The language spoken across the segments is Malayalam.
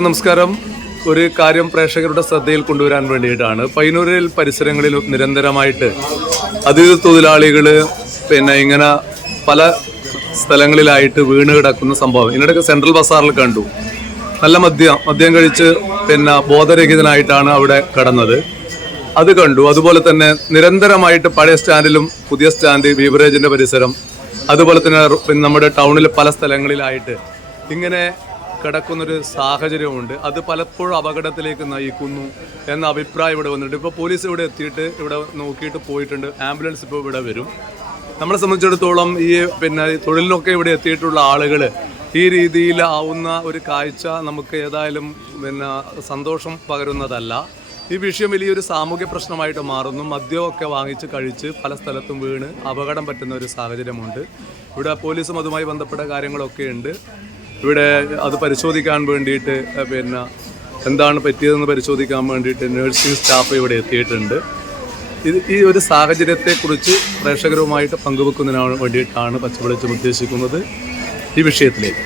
നമസ്കാരം. ഒരു കാര്യം പ്രേക്ഷകരുടെ ശ്രദ്ധയിൽ കൊണ്ടുവരാൻ വേണ്ടിയിട്ടാണ്. പയ്യന്നൂരിൽ പരിസരങ്ങളിൽ നിരന്തരമായിട്ട് അതിഥി തൊഴിലാളികൾ ഇങ്ങനെ പല സ്ഥലങ്ങളിലായിട്ട് വീണ് കിടക്കുന്ന സംഭവം ഇതിനിടയ്ക്ക് സെൻട്രൽ ബസാറിൽ കണ്ടു. നല്ല മദ്യം കഴിച്ച് ബോധരഹിതനായിട്ടാണ് അവിടെ കിടന്നത്. അത് കണ്ടു. അതുപോലെ തന്നെ നിരന്തരമായിട്ട് പഴയ സ്റ്റാൻഡിലും പുതിയ സ്റ്റാൻഡ്, ബീവറേജിന്റെ പരിസരം, അതുപോലെ തന്നെ നമ്മുടെ ടൗണിലെ പല സ്ഥലങ്ങളിലായിട്ട് ഇങ്ങനെ കിടക്കുന്നൊരു സാഹചര്യമുണ്ട്. അത് പലപ്പോഴും അപകടത്തിലേക്ക് നയിക്കുന്നു എന്ന അഭിപ്രായം ഇവിടെ വന്നിട്ടുണ്ട്. ഇപ്പോൾ പോലീസ് ഇവിടെ എത്തിയിട്ട് ഇവിടെ നോക്കിയിട്ട് പോയിട്ടുണ്ട്. ആംബുലൻസ് ഇപ്പോൾ ഇവിടെ വരും. നമ്മളെ സംബന്ധിച്ചിടത്തോളം ഈ തൊഴിലിനൊക്കെ ഇവിടെ എത്തിയിട്ടുള്ള ആളുകൾ ഈ രീതിയിൽ ആവുന്ന ഒരു കാഴ്ച നമുക്ക് ഏതായാലും സന്തോഷം പകരുന്നതല്ല. ഈ വിഷയം വലിയൊരു സാമൂഹ്യ പ്രശ്നമായിട്ട് മാറുന്നു. മദ്യമൊക്കെ വാങ്ങിച്ച് കഴിച്ച് പല സ്ഥലത്തും വീണ് അപകടം പറ്റുന്ന ഒരു സാഹചര്യമുണ്ട്. ഇവിടെ പോലീസും അതുമായി ബന്ധപ്പെട്ട കാര്യങ്ങളൊക്കെ ഉണ്ട്. ഇവിടെ അത് പരിശോധിക്കാൻ വേണ്ടിയിട്ട് എന്താണ് പറ്റിയതെന്ന് പരിശോധിക്കാൻ വേണ്ടിയിട്ട് നഴ്സിംഗ് സ്റ്റാഫ് ഇവിടെ എത്തിയിട്ടുണ്ട്. ഈ ഒരു സാഹചര്യത്തെക്കുറിച്ച് പ്രേക്ഷകരുമായിട്ട് പങ്കുവെക്കുന്നതിന് വേണ്ടിയിട്ടാണ് പച്ചവെളിച്ചം ഉദ്ദേശിക്കുന്നത് ഈ വിഷയത്തിലേക്ക്.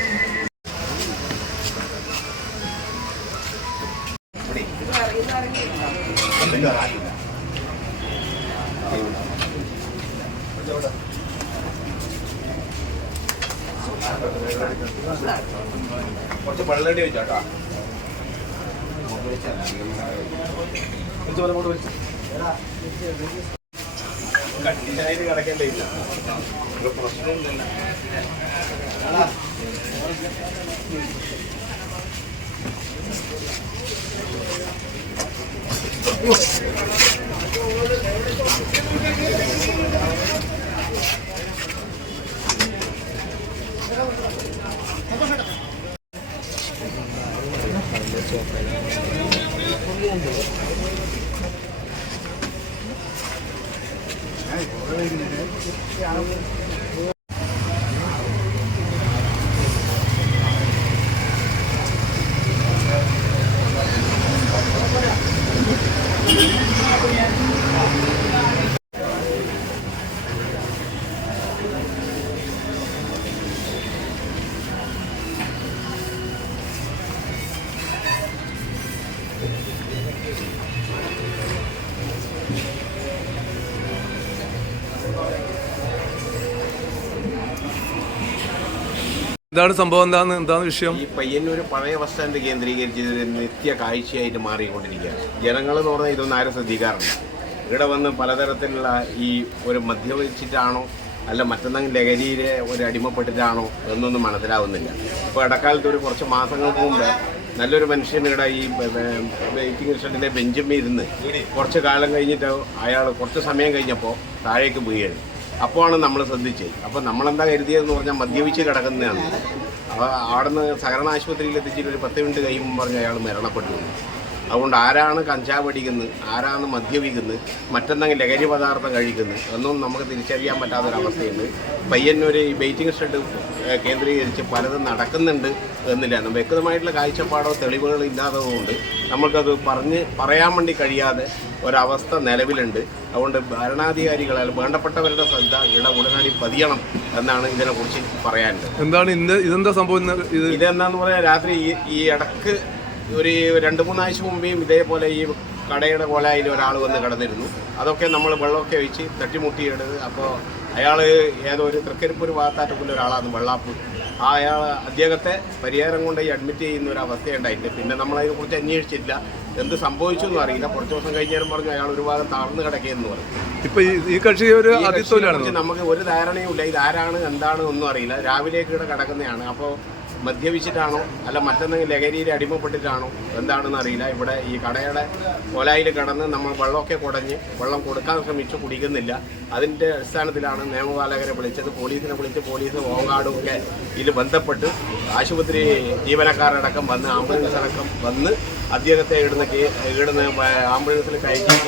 കുറച്ച് വെള്ളടി വെച്ചാട്ടാ കട്ടിനായിട്ട് കിടക്കേണ്ടില്ല. പ്രശ്നമൊന്നുമില്ല. എന്താണ് സംഭവം? എന്താണ് വിഷയം? ഈ പയ്യന്നൂർ പഴയ ബസ് സ്റ്റാൻഡ് കേന്ദ്രീകരിച്ച് നിത്യ കാഴ്ചയായിട്ട് മാറിക്കൊണ്ടിരിക്കുകയാണ്. ജനങ്ങൾ എന്ന് പറഞ്ഞാൽ ഇതൊന്നും ആരും ശ്രദ്ധിക്കാറില്ല. ഇവിടെ വന്ന് പലതരത്തിലുള്ള ഈ ഒരു മദ്യപിച്ചിട്ടാണോ അല്ല മറ്റെന്തെങ്കിലും ലഹരിയിലെ ഒരു അടിമപ്പെട്ടിട്ടാണോ എന്നൊന്നും മനസ്സിലാവുന്നില്ല. ഇപ്പോൾ ഇടക്കാലത്ത് ഒരു കുറച്ച് മാസങ്ങൾക്ക് മുമ്പ് നല്ലൊരു മനുഷ്യൻ ഇവിടെ ഈ വെയിറ്റിംഗ് ഷെഡിൻ്റെ ബെഞ്ചിന്മേൽ ഇരുന്ന് കുറച്ച് കാലം കഴിഞ്ഞിട്ട് അയാൾ കുറച്ച് സമയം കഴിഞ്ഞപ്പോൾ താഴേക്ക് വീഴുകയാണ്. അപ്പോഴാണ് നമ്മൾ ശ്രദ്ധിച്ചത്. അപ്പോൾ നമ്മളെന്താ കരുതിയതെന്ന് പറഞ്ഞാൽ മദ്യപിച്ച് കിടക്കുന്നതാണ്. അപ്പോൾ അവിടെ നിന്ന് സഹകരണ ആശുപത്രിയിൽ എത്തിച്ചിട്ട് ഒരു 10 മിനിറ്റ് കഴിയുമ്പോൾ പറഞ്ഞ് അയാൾ മരണപ്പെട്ടു. അതുകൊണ്ട് ആരാണ് കഞ്ചാവ് അടിക്കുന്നത്, ആരാണ് മദ്യപിക്കുന്നത്, മറ്റെന്തെങ്കിലും ലഹരി പദാർത്ഥം കഴിക്കുന്നത് എന്നൊന്നും നമുക്ക് തിരിച്ചറിയാൻ പറ്റാത്തൊരവസ്ഥയുണ്ട്. പയ്യന്നൂർ ഈ വെയിറ്റിംഗ് ഷെഡ് കേന്ദ്രീകരിച്ച് പലതും നടക്കുന്നുണ്ട് എന്നില്ല. വ്യക്തമായിട്ടുള്ള കാഴ്ചപ്പാടോ തെളിവുകളോ ഇല്ലാത്തതുകൊണ്ട് നമ്മൾക്കത് പറയാൻ വേണ്ടി കഴിയാതെ ഒരവസ്ഥ നിലവിലുണ്ട്. അതുകൊണ്ട് ഭരണാധികാരികൾ വേണ്ടപ്പെട്ടവരുടെ ശ്രദ്ധ ഇവിടെ ഉടനടി പതിയണം എന്നാണ് ഇതിനെക്കുറിച്ച് പറയാനുള്ളത്. എന്താണ് ഇതെന്താ സംഭവം? ഇതെന്താന്ന് പറയാൻ രാത്രി ഈ ഇടക്ക് ഒരു 2-3 ആഴ്ച മുമ്പേയും ഇതേപോലെ ഈ കടയുടെ കോലായിൽ ഒരാൾ വന്ന് കിടന്നിരുന്നു. അതൊക്കെ നമ്മൾ വെള്ളമൊക്കെ ഒഴിച്ച് തട്ടിമുട്ടിയെടുത്ത് അപ്പോൾ അയാൾ ഏതോ ഒരു തൃക്കരിപ്പൂർ ഭാഗത്തായിട്ടുള്ള ഒരാളാണ് വെള്ളാപ്പ്. അദ്ദേഹത്തെ പരിഹാരം കൊണ്ട് അഡ്മിറ്റ് ചെയ്യുന്ന ഒരു അവസ്ഥയുണ്ടായിട്ട് പിന്നെ നമ്മളതിനെക്കുറിച്ച് അന്വേഷിച്ചില്ല. എന്ത് സംഭവിച്ചു എന്നും അറിയില്ല. കുറച്ച് ദിവസം കഴിഞ്ഞാലും പറഞ്ഞു അയാൾ ഒരു ഭാഗം തളർന്ന് കിടക്കുകയെന്ന് പറഞ്ഞു. ഇപ്പൊ ഈ കക്ഷി ഒരു നമുക്ക് ഒരു ധാരണയും ഇല്ല. ഇതാരാണ് എന്താണ് ഒന്നും അറിയില്ല. രാവിലേക്ക് ഇവിടെ കിടക്കുന്നതാണ്. അപ്പോൾ മദ്യപിച്ചിട്ടാണോ അല്ല മറ്റെന്തെങ്കിലും ലഹരിയിൽ അടിമപ്പെട്ടിട്ടാണോ എന്താണെന്ന് അറിയില്ല. ഇവിടെ ഈ കടയുടെ കൊലായിൽ കിടന്ന് നമ്മൾ വെള്ളമൊക്കെ കുടഞ്ഞ് വെള്ളം കൊടുക്കാൻ ശ്രമിച്ചു, കുടിക്കുന്നില്ല. അതിൻ്റെ അടിസ്ഥാനത്തിലാണ് നിയമപാലകരെ വിളിച്ചത്. പോലീസിനെ വിളിച്ച് പോലീസ് ഹോംഗാർഡും ഒക്കെ ഇതിൽ ബന്ധപ്പെട്ട് ആശുപത്രി ജീവനക്കാരടക്കം വന്ന് ആംബുലൻസ് അടക്കം വന്ന് അദ്ദേഹത്തെ ഇടുന്ന ആംബുലൻസിൽ കയറ്റി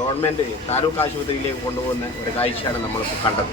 ഗവൺമെൻറ് താലൂക്ക് ആശുപത്രിയിലേക്ക് കൊണ്ടുപോകുന്ന ഒരു കാഴ്ചയാണ് നമ്മളിപ്പോൾ കണ്ടത്.